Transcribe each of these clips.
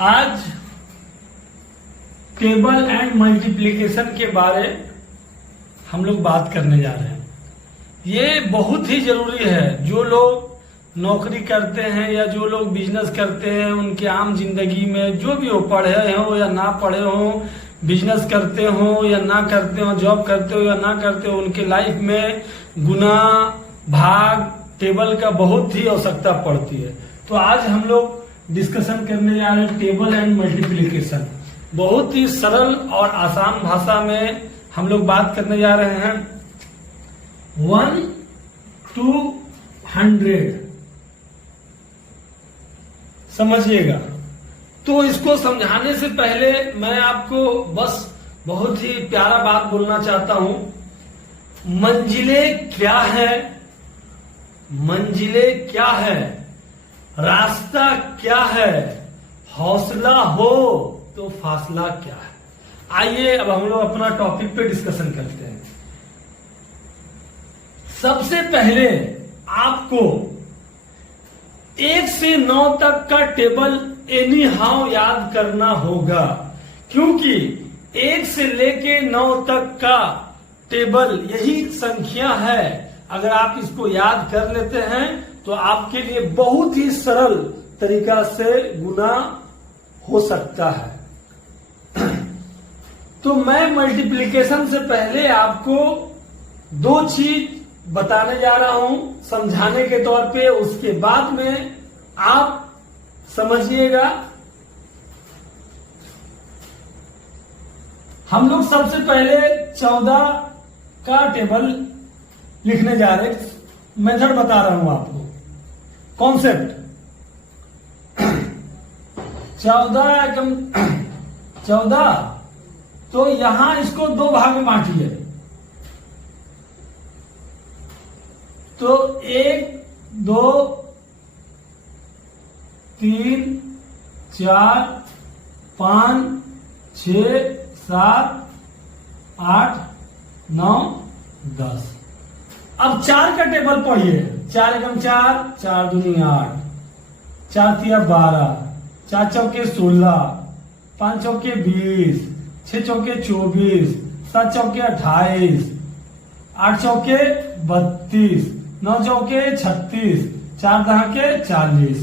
आज table and multiplication के बारे हम लोग बात करने जा रहे हैं। ये बहुत ही जरूरी है। जो लोग नौकरी करते हैं या जो लोग बिजनेस करते हैं, उनके आम जिंदगी में जो भी हो, पढ़े हो या ना पढ़े हो, बिजनेस करते हो या ना करते हो, जॉब करते हो या ना करते हो, उनके लाइफ में गुना भाग टेबल का बहुत ही आवश्यकता पड़ती है। तो आज हम लोग डिस्कशन करने जा रहे हैं टेबल एंड मल्टीप्लिकेशन। बहुत ही सरल और आसान भाषा में हम लोग बात करने जा रहे हैं। 1 to 100 समझिएगा। तो इसको समझाने से पहले मैं आपको बस बहुत ही प्यारा बात बोलना चाहता हूं। मंजिलें क्या है, मंजिलें क्या है, रास्ता क्या है, हौसला हो तो फासला क्या है। आइए अब हम लोग अपना टॉपिक पे डिस्कशन करते हैं। सबसे पहले आपको 1 से 9 तक का टेबल एनी हाउ याद करना होगा, क्योंकि 1 से लेके 9 तक का टेबल यही संख्या है। अगर आप इसको याद कर लेते हैं तो आपके लिए बहुत ही सरल तरीका से गुना हो सकता है। तो मैं मल्टीप्लिकेशन से पहले आपको 2 चीज बताने जा रहा हूं समझाने के तौर पे, उसके बाद में आप समझिएगा। हम लोग सबसे पहले 14 का टेबल लिखने जा रहे हैं। मेथड बता रहा हूं आपको, कॉन्सेप्ट। 14 तो यहां इसको 2 भाग में बांटिए। तो 1 2 3 4 5 6 7 8 9 10। अब 4 का टेबल पढ़िए। 4 एकम 4, 4 दूनी 8, 4 तिया 12, 4 चौके 16, 5 चौके 20, 6 चौके 24, 7 चौके 28, 8 चौके 32, 9 चौके 36, 4 दहाके 40।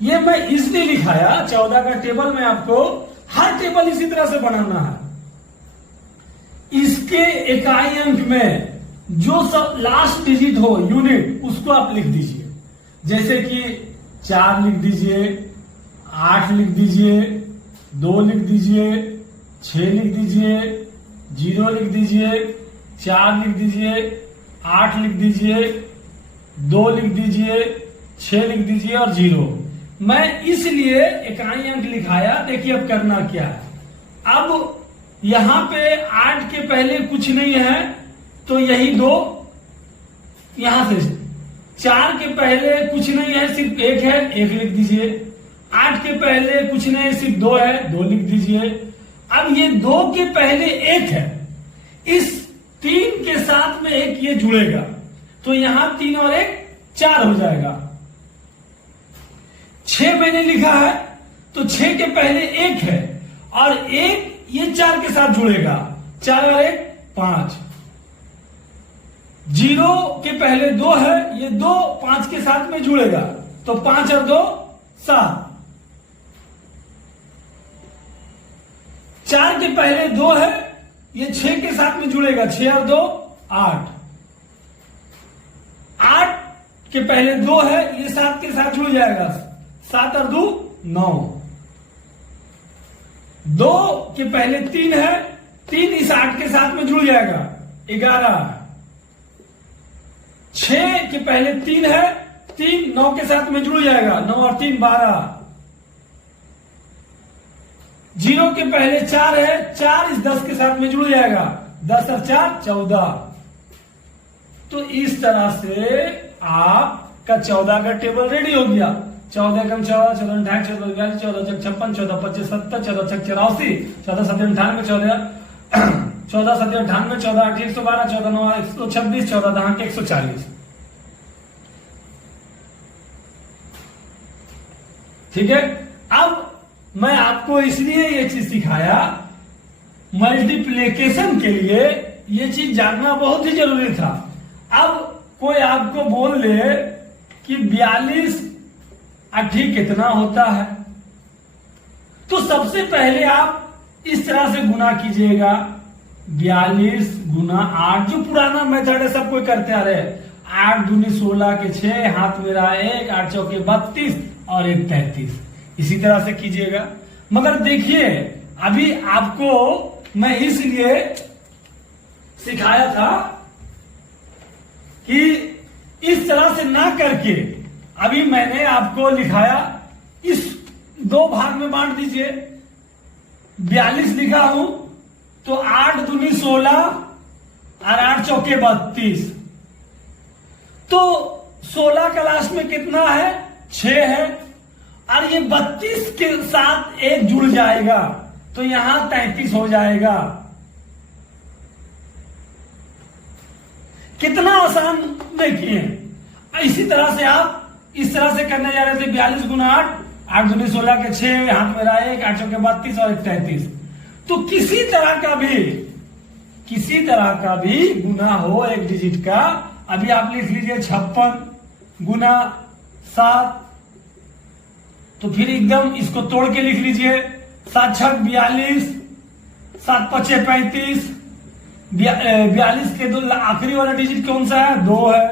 ये मैं इसलिए लिखाया 14 का टेबल में आपको हर टेबल इसी तरह से बनाना है। इसके इकाई अंक में जो सब लास्ट डिजिट हो, यूनिट, उसको आप लिख दीजिए। जैसे कि 4 लिख दीजिए, 8 लिख दीजिए, 2 लिख दीजिए, 6 लिख दीजिए, 0 लिख दीजिए, 4 लिख दीजिए, 8 लिख दीजिए, 2 लिख दीजिए, 6 लिख दीजिए और 0। मैं इसलिए इकाई अंक लिखाया। देखिए अब करना क्या है। अब यहां पे 8 के पहले कुछ नहीं है तो यही 2, यहां से 4 के पहले कुछ नहीं है, सिर्फ 1 है, 1 लिख दीजिए। 8 के पहले कुछ नहीं है, सिर्फ 2 है, 2 लिख दीजिए। अब ये 2 के पहले 1 है, इस 3 के साथ में 1 ये जुड़ेगा तो यहां 3 और 1 4 हो जाएगा। 6 मैंने लिखा है तो 6 के पहले 1 है और 1 ये 4 के साथ जुड़ेगा, 4 और 1 5। 0 के पहले 2 है, ये 2 5 के साथ में जुड़ेगा तो 5 और 2 7। 4 के पहले 2 है, ये 6 के साथ में जुड़ेगा, 6 और 2 8। 8 के पहले 2 है, ये 7 के साथ जुड़ जाएगा, 7 और 2 9। 2 के पहले 3 है, 3 इस 8 के साथ में जुड़ जाएगा, 11। 6 के पहले 3 है, 3 9 के साथ में जुड़ जाएगा, 9 और 3 12। 0 के पहले 4 है, 4 इस 10 के साथ में जुड़ जाएगा, 10 और 4 14। तो इस तरह से आपका 14 का टेबल रेडी हो गया। 14 एकम 14, 14 ढाई 14 42, 14 चक 56, 14 25 70, 14 छक 84, 14 7 98, 14 7 98, 14 8 112, 14 9 126, 14 दहां के 140। ठीक है। अब मैं आपको इसलिए ये चीज सिखाया, मल्टीप्लिकेशन के लिए ये चीज जानना बहुत ही जरूरी था। अब कोई आपको बोल ले कि 42 8 कितना होता है, तो सबसे पहले आप इस तरह से गुना कीजिएगा, 42 गुना 8, जो पुराना मेथड है सब कोई करते आ रहे। 8 दूनी 16 के 6, हाथ मेरा 1, 8 चौके 32 और 1 33, इसी तरह से कीजिएगा। मगर देखिए अभी आपको मैं इसलिए सिखाया था कि इस तरह से ना करके अभी मैंने आपको लिखाया, इस 2 भाग में बांट दीजिए। 42 लिखा हूं तो 8 दूनी 16 और 8 चौके 32, तो 16 का लास्ट में कितना है, 6 है, और ये 32 के साथ 1 जुड़ जाएगा तो यहां 33 हो जाएगा। कितना आसान देखिए। इसी तरह से आप इस तरह से करने जा रहे थे, 42 गुना 8, 8 दूनी 16 के 6, हाथ मेरा 1, 8 चौके 32 और 1 33। तो किसी तरह का भी गुना हो एक डिजिट का, अभी आप लिख लीजिए 56 गुना 7, तो फिर एकदम इसको तोड़ के लिख लीजिए, 7 छक 42, 7 पचे 35, 42 के 2 आखिरी वाला डिजिट कौन सा है, 2 है,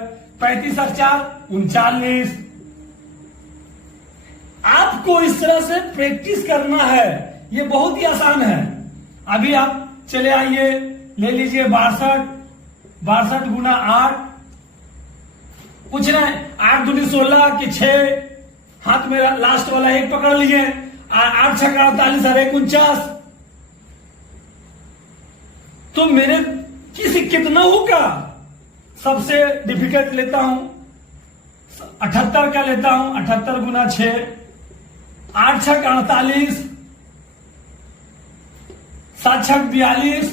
35 और 4 39। आपको इस तरह से प्रैक्टिस करना है, ये बहुत ही आसान है। अभी आप चले आइए, ले लीजिए 62 गुना 8, पूछ रहे हैं 8 दूनी 16 के 6, हाथ मेरा लास्ट वाला 1 पकड़ लीजिए, 8 छक 48 और 1 49। तो मेरे कितना होगा, सबसे डिफिकल्ट लेता हूं, 78 का लेता हूं, 78 गुना 6, 8 छक 48, 7 छक 42,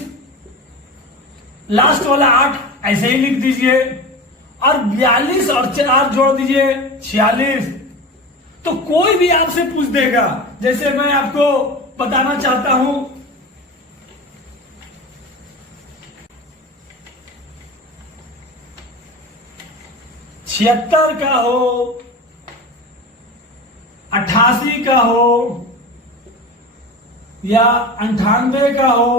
लास्ट वाला 8 ऐसे ही लिख दीजिए, और 42 और 4 जोड़ दीजिए 46। तो कोई भी आपसे पूछ देगा, जैसे मैं आपको बताना चाहता हूं, छिहत्तर का हो, 88 का हो या 98 का हो,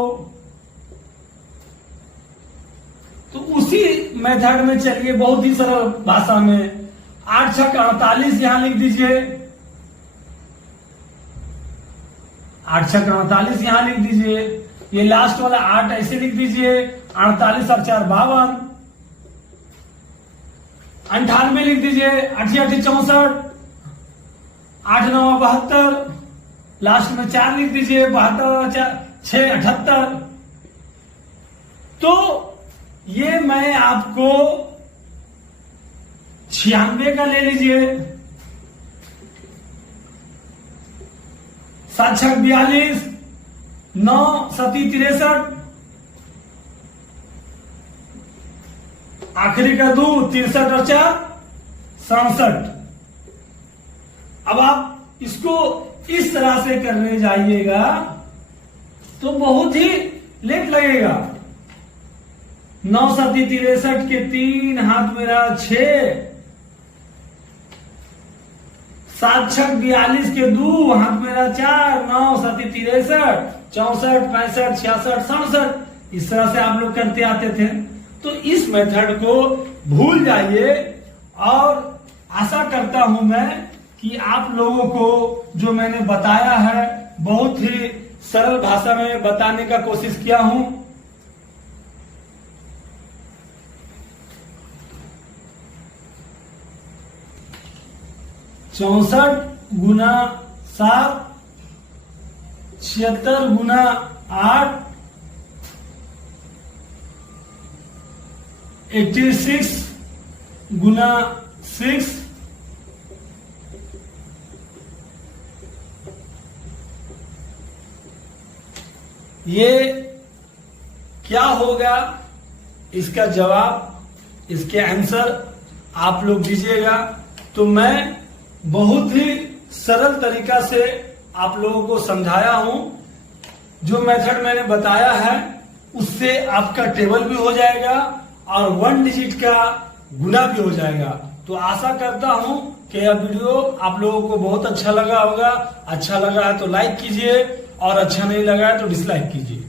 तो उसी मेथड में चलिए, बहुत ही सरल भाषा में 8 छक 48 यहां लिख दीजिए, 8 छक 48 यहां लिख दीजिए, ये लास्ट वाला 8 ऐसे लिख दीजिए, 48 और 4 52, 98 लिख दीजिए, 8 8 64, 8 9 72, लास्ट में 4 लिख दीजिए, 72 और 6 78। तो ये मैं आपको 96 का ले लीजिए, 7 छक 42, 9 7 63, आखिरी का 2 63 और 4 67। अब आप इसको इस तरह से करने जाइएगा तो बहुत ही लेट लगेगा। 9 7 63 के 3, हाथ मेरा 6, 7 छक 42 के 2, हाथ मेरा 4, 9 7 63, 64 65 66 67, इस तरह से आप लोग करते आते थे। तो इस मेथड को भूल जाइए, और आशा करता हूं मैं कि आप लोगों को जो मैंने बताया है बहुत ही सरल भाषा में बताने का कोशिश किया हूं। चौसठ गुना 7, 76 गुना 8, 86 गुना 6, ये क्या होगा, इसका जवाब, इसके आंसर आप लोग दीजिएगा। तो मैं बहुत ही सरल तरीका से आप लोगों को समझाया हूं, जो मेथड मैंने बताया है उससे आपका टेबल भी हो जाएगा और 1 डिजिट का गुना भी हो जाएगा। तो आशा करता हूं कि यह वीडियो आप लोगों को बहुत अच्छा लगा होगा। अच्छा लगा है तो लाइक कीजिए और अच्छा नहीं लगा है तो डिसलाइक कीजिए।